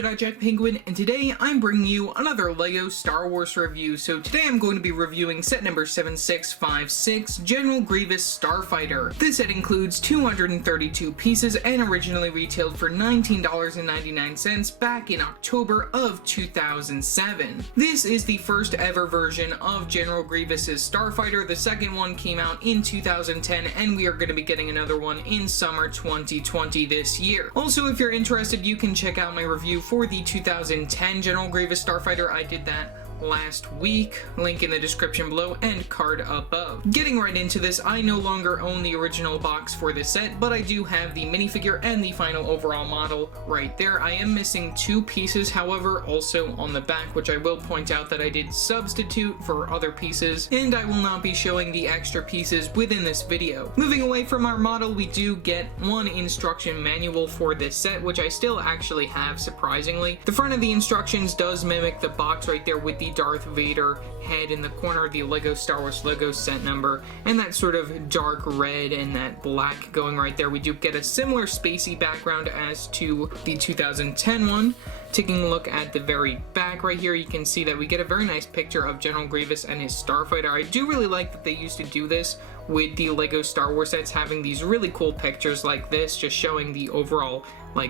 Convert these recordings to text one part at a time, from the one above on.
Jedi Jack Penguin, and today I'm bringing you another LEGO Star Wars review. So today I'm going to be reviewing set number 7656, General Grievous Starfighter. This set includes 232 pieces and originally retailed for $19.99 back in October of 2007. This is the first ever version of General Grievous's Starfighter. The second one came out in 2010, and we are going to be getting another one in summer 2020 this year. Also, if you're interested, you can check out my review for the 2010 General Grievous Starfighter. I did that last week, link in the description below and card above. Getting right into this, I no longer own the original box for this set, but I do have the minifigure and the final overall model right there. I am missing two pieces, however, also on the back, which I will point out that I did substitute for other pieces, and I will not be showing the extra pieces within this video. Moving away from our model, we do get one instruction manual for this set, which I still actually have, surprisingly. The front of the instructions does mimic the box right there with the Darth Vader head in the corner of the LEGO Star Wars Lego set number, and that sort of dark red and that black going right there. We do get a similar spacey background as to the 2010 one. Taking a look at the very back right here, you can see that we get a very nice picture of General Grievous and his Starfighter. I do really like that they used to do this with the LEGO Star Wars sets, having these really cool pictures like this, just showing the overall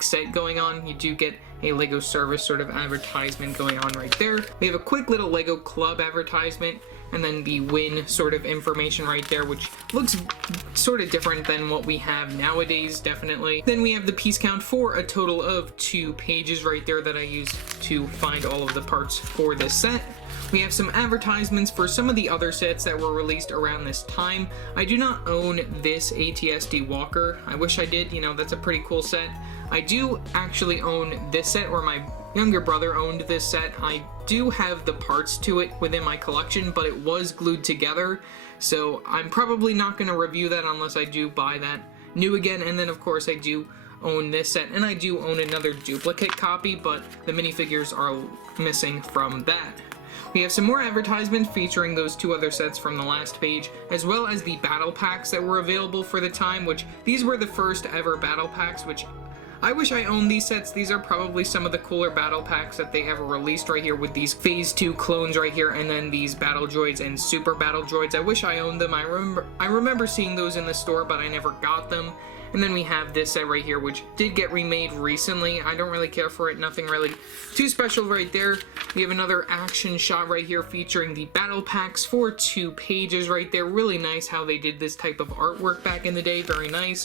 set going on. You do get a LEGO service sort of advertisement going on right there. We have a quick little LEGO Club advertisement, and then the win sort of information right there, which looks sort of different than what we have nowadays, definitely. Then we have the piece count for a total of 2 pages right there that I used to find all of the parts for this set. We have some advertisements for some of the other sets that were released around this time. I do not own this ATSD Walker. I wish I did, you know, that's a pretty cool set. I do actually own this set, or my younger brother owned this set. I do have the parts to it within my collection, but it was glued together, so I'm probably not going to review that unless I do buy that new again. And then of course I do own this set, and I do own another duplicate copy, but the minifigures are missing from that. We have some more advertisements featuring those 2 other sets from the last page, as well as the battle packs that were available for the time, which these were the first ever battle packs, which I wish I owned these sets. These are probably some of the cooler battle packs that they ever released right here, with these Phase 2 clones right here, and then these battle droids and super battle droids. I wish I owned them. I remember seeing those in the store, but I never got them. And then we have this set right here, which did get remade recently. I don't really care for it, nothing really too special right there. We have another action shot right here featuring the battle packs for 2 pages right there. Really nice how they did this type of artwork back in the day, very nice.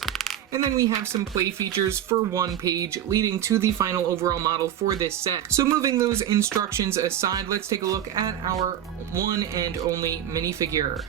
And then we have some play features for 1 page, leading to the final overall model for this set. So moving those instructions aside, let's take a look at our one and only minifigure.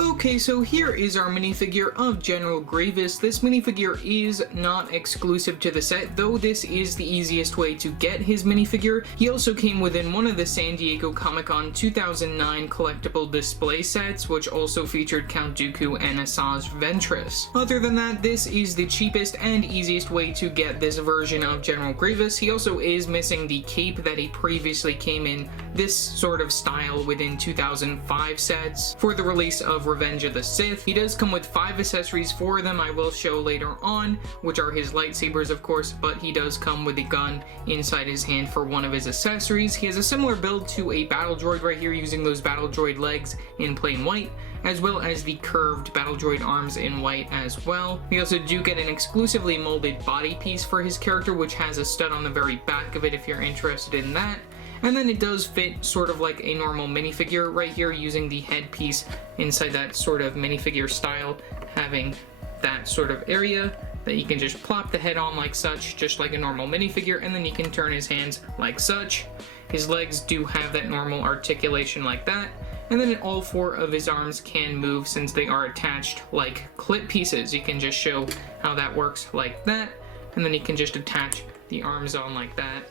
Okay, so here is our minifigure of General Grievous. This minifigure is not exclusive to the set, though this is the easiest way to get his minifigure. He also came within one of the San Diego Comic-Con 2009 collectible display sets, which also featured Count Dooku and Asajj Ventress. Other than that, this is the cheapest and easiest way to get this version of General Grievous. He also is missing the cape that he previously came in this sort of style within 2005 sets for the release of Revenge of the Sith. He does come with 5 accessories for them I will show later on, which are his lightsabers of course, but he does come with a gun inside his hand for one of his accessories. He has a similar build to a battle droid right here, using those battle droid legs in plain white, as well as the curved battle droid arms in white as well. We also do get an exclusively molded body piece for his character, which has a stud on the very back of it if you're interested in that. And then it does fit sort of like a normal minifigure right here, using the headpiece inside that sort of minifigure style, having that sort of area that you can just plop the head on like such, just like a normal minifigure, and then you can turn his hands like such. His legs do have that normal articulation like that, and then all 4 of his arms can move since they are attached like clip pieces. You can just show how that works like that, and then you can just attach the arms on like that.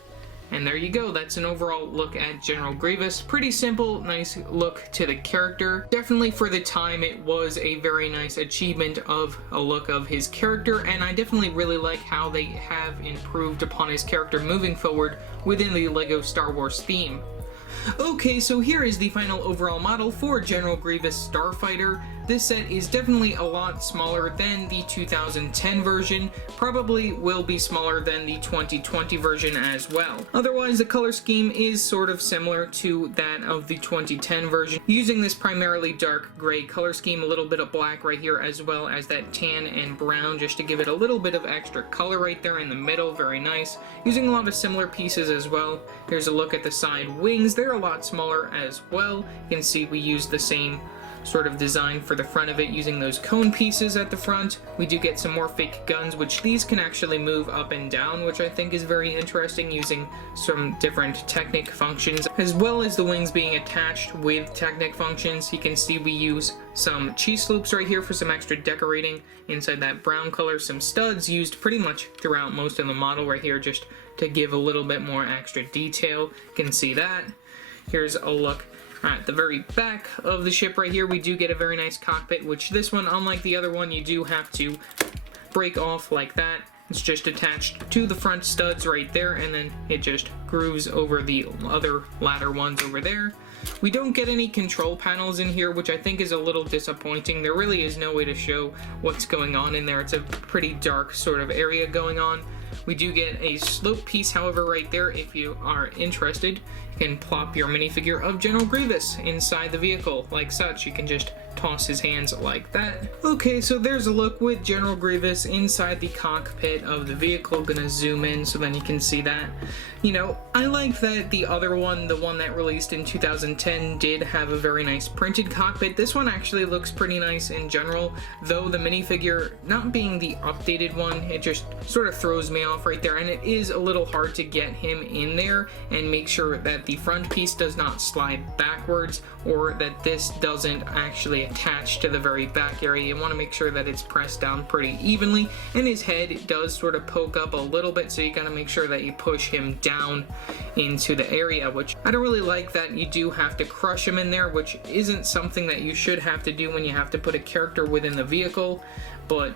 And there you go, that's an overall look at General Grievous. Pretty simple, nice look to the character. Definitely for the time, it was a very nice achievement of a look of his character, and I definitely really like how they have improved upon his character moving forward within the LEGO Star Wars theme. Okay, so here is the final overall model for General Grievous Starfighter. this set is definitely a lot smaller than the 2010 version, probably will be smaller than the 2020 version as well. Otherwise, the color scheme is sort of similar to that of the 2010 version, using this primarily dark gray color scheme, a little bit of black right here, as well as that tan and brown just to give it a little bit of extra color right there in the middle. Very nice. Using a lot of similar pieces as well. Here's a look at the side wings. They're a lot smaller as well. You can see we use the same sort of design for the front of it, using those cone pieces at the front. We do get some more fake guns, which these can actually move up and down, which I think is very interesting, using some different Technic functions, as well as the wings being attached with Technic functions. You can see we use some cheese loops right here for some extra decorating inside that brown color, some studs used pretty much throughout most of the model right here just to give a little bit more extra detail. You can see that. Here's a look at the very back of the ship right here. We do get a very nice cockpit, which this one, unlike the other one, you do have to break off like that. It's just attached to the front studs right there, and then it just grooves over the other ladder ones over there. We don't get any control panels in here, which I think is a little disappointing. There really is no way to show what's going on in there. It's a pretty dark sort of area going on. We do get a slope piece, however, right there. If you are interested, you can plop your minifigure of General Grievous inside the vehicle like such. You can just toss his hands like that. Okay, so there's a look with General Grievous inside the cockpit of the vehicle. Gonna zoom in so then you can see that. You know, I like that the other one, the one that released in 2010, did have a very nice printed cockpit. This one actually looks pretty nice in general, though the minifigure, not being the updated one, it just sort of throws me off right there, and it is a little hard to get him in there and make sure that the front piece does not slide backwards, or that this doesn't actually attach to the very back area. You want to make sure that it's pressed down pretty evenly, and his head does sort of poke up a little bit, so you gotta make sure that you push him down into the area, which I don't really like that you do have to crush him in there, which isn't something that you should have to do when you have to put a character within the vehicle. But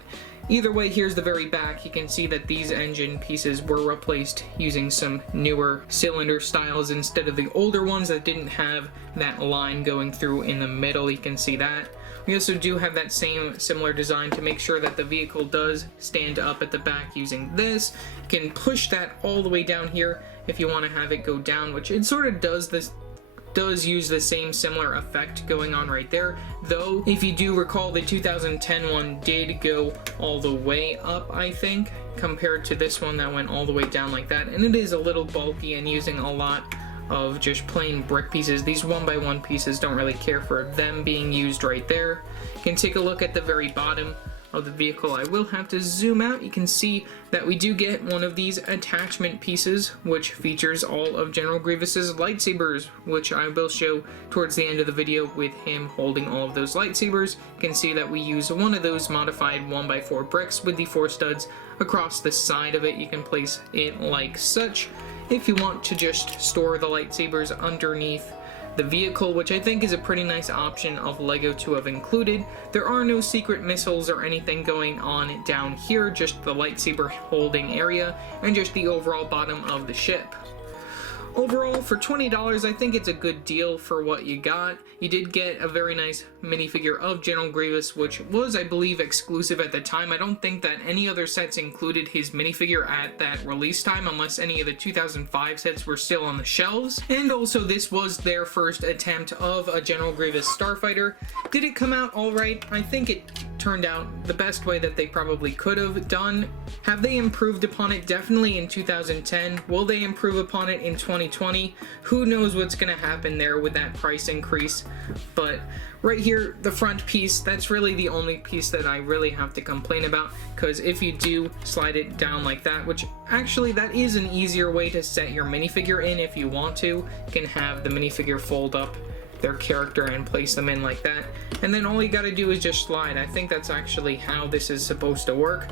either way, here's the very back. You can see that these engine pieces were replaced using some newer cylinder styles instead of the older ones that didn't have that line going through in the middle. You can see that. We also do have that same similar design to make sure that the vehicle does stand up at the back using this. You can push that all the way down here if you want to have it go down, which it sort of does use the same similar effect going on right there, though if you do recall, the 2010 one did go all the way up, I think, compared to this one that went all the way down like that, and it is a little bulky and using a lot of just plain brick pieces. These 1x1 pieces, don't really care for them being used right there. You can take a look at the very bottom of the vehicle. I will have to zoom out. You can see that we do get one of these attachment pieces, which features all of General Grievous's lightsabers, which I will show towards the end of the video with him holding all of those lightsabers. You can see that we use one of those modified 1x4 bricks with the 4 studs across the side of it. You can place it like such if you want to just store the lightsabers underneath the vehicle, which I think is a pretty nice option of LEGO to have included. There are no secret missiles or anything going on down here, just the lightsaber holding area and just the overall bottom of the ship. Overall, for $20, I think it's a good deal for what you got. You did get a very nice minifigure of General Grievous, which was, I believe, exclusive at the time. I don't think that any other sets included his minifigure at that release time, unless any of the 2005 sets were still on the shelves. And also, this was their first attempt of a General Grievous Starfighter. Did it come out alright? I think it turned out the best way that they probably could have done. Have they improved upon it? Definitely in 2010. Will they improve upon it in 2020? Who knows what's going to happen there with that price increase. But right here, the front piece, that's really the only piece that I really have to complain about, because if you do slide it down like that, which actually that is an easier way to set your minifigure in if you want to, you can have the minifigure fold up their character and place them in like that, and then all you gotta do is just slide. I think that's actually how this is supposed to work,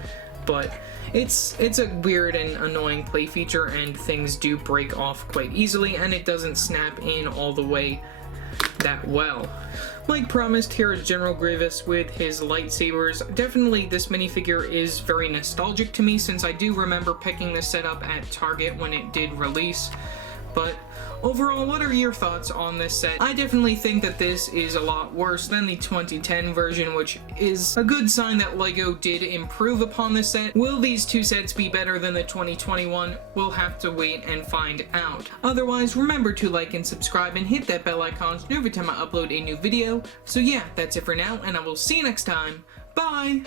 but it's a weird and annoying play feature, and things do break off quite easily, and it doesn't snap in all the way that well. Like promised, here is General Grievous with his lightsabers. Definitely this minifigure is very nostalgic to me, since I do remember picking this set up at Target when it did release. But overall, what are your thoughts on this set? I definitely think that this is a lot worse than the 2010 version, which is a good sign that LEGO did improve upon this set. Will these two sets be better than the 2021? We'll have to wait and find out. Otherwise, remember to like and subscribe and hit that bell icon to know every time I upload a new video. So yeah, that's it for now, and I will see you next time. Bye!